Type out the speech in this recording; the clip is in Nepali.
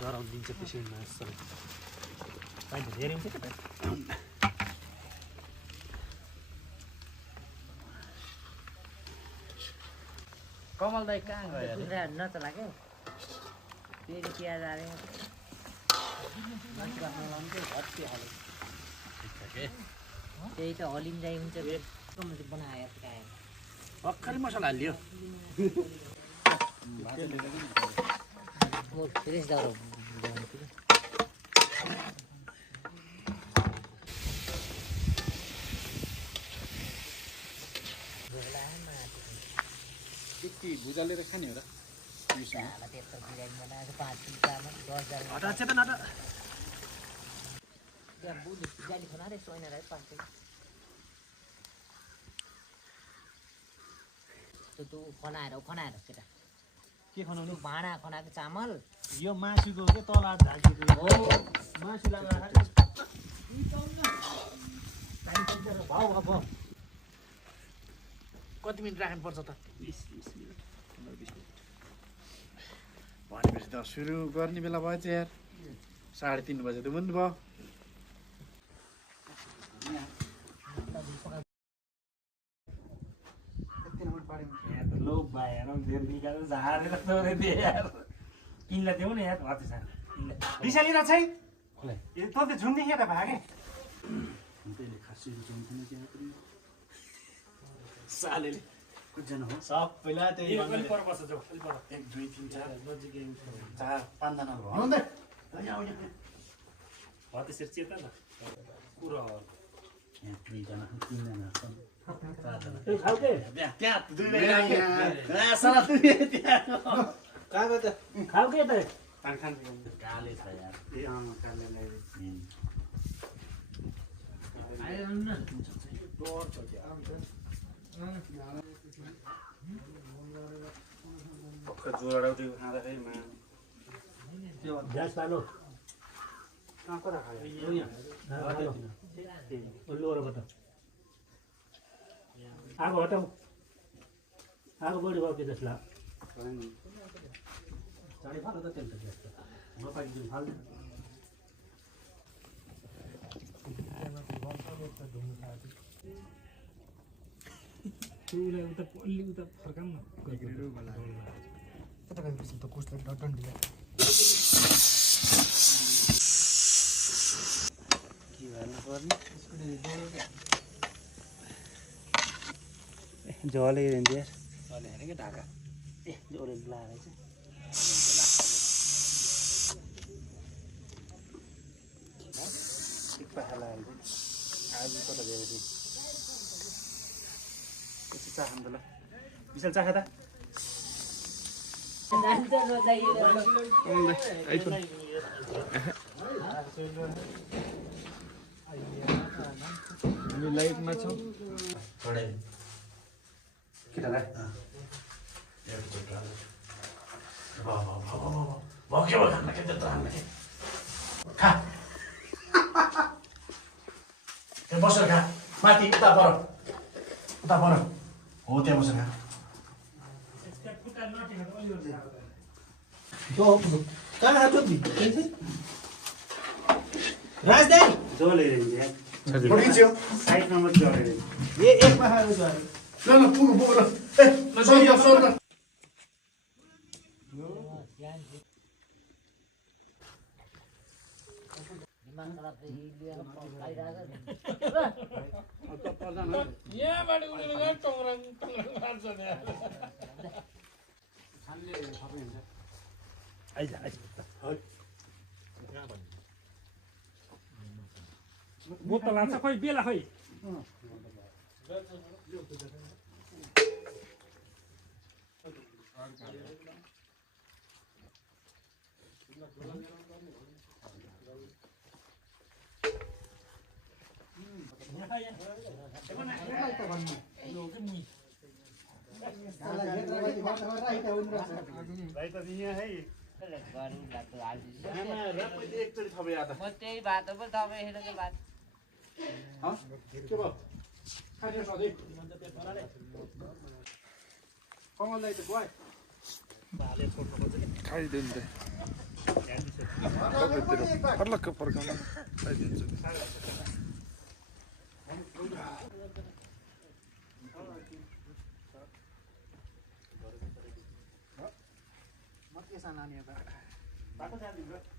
डराउनु दिन्छ त्यसरी मासले पाइन्छ धेरै हुन्छ के कमल दाइ कहाँ गयो नचला के फेरि प्याज हाल्यो त्यही त हलिँदै हुन्छ बनायो भर्खरै मसला हालियो फ्रेस दाउरा त्यति भुजालेर खाने हो र खनाएर केटा के खनाउने भाँडा खनाएको चामल यो मासुको के तल ढाकिएको हो मासु लगाएर कति मिनट राख्नुपर्छ त 20 मिनट 15-20 मिनट भनेपछि त सुरु गर्ने बेला भयो चाहिँ यार 3:30 बजे त बन्द भयो लो भाइ धेर निकालेर झारेर तोरे दे यार किनला देऊ न यार अति सानो बिसाली र छै ए त त झुम देखिया त भागे त्यसले खासै रुचाउँदैन के पनि सालेले कुजना हो सबैलाई त्यही अलि पर बस्छ जो अलि पर 1 2 3 4 नजिक गेम 4 5 जना भयो आउँदै यहाँ हो त्यसरी चेता न कुरा यहाँ 3 जना 3 जना छन् 4 जना ए खालके त्यहाँ 2 जना यहाँ साला त्यहाँ कहाँ गयो त खालके त खान काले छ यार ए काले ल्याइ आयो न डर छ के भक्क जोरा उठेको खाँदाखेरि मा त्यो ग्यास पालो कहाँ कता खायो यो यहाँ लोरबाट आगो हटाऊ आगो बढी भयो के जस्तो लाग्यो चाँडै फाल्यो त तेल त ग्यास त नपाकिदिनु फाल्दैन उता पल्ली उता फर्काउँ न कता गएपछि त कोस्टले डन्डी के भन्नु पर्ने झले हेर्नु यार अहिले हेरेको ढाका ए ओरेन्ज लाएर चाहिँ आज कता गएपछि कति चाहन्छ ल विशाल चाख त हामी लाइभमा छौँ केटालाई बसेर खा माथि उता पर हो त्यहाँ बसेर खा कहाँ राजदाई जले पठाइदियो साइड नम्बर जले ए एकमा खानु छ ल पुगो ल ए ल सरी यहाँबाट उनीहरू गएर टङ्ग्राङ मार्छ म त लान्छ खोइ बेला खोइ त्यही बाटो पनि तपाईँ हेरेको बाटो कमल दाइ त गयो खाइदिनु त फर्लक्क फर्काउनु खाइदिन्छु बाटो जाँदिन्छ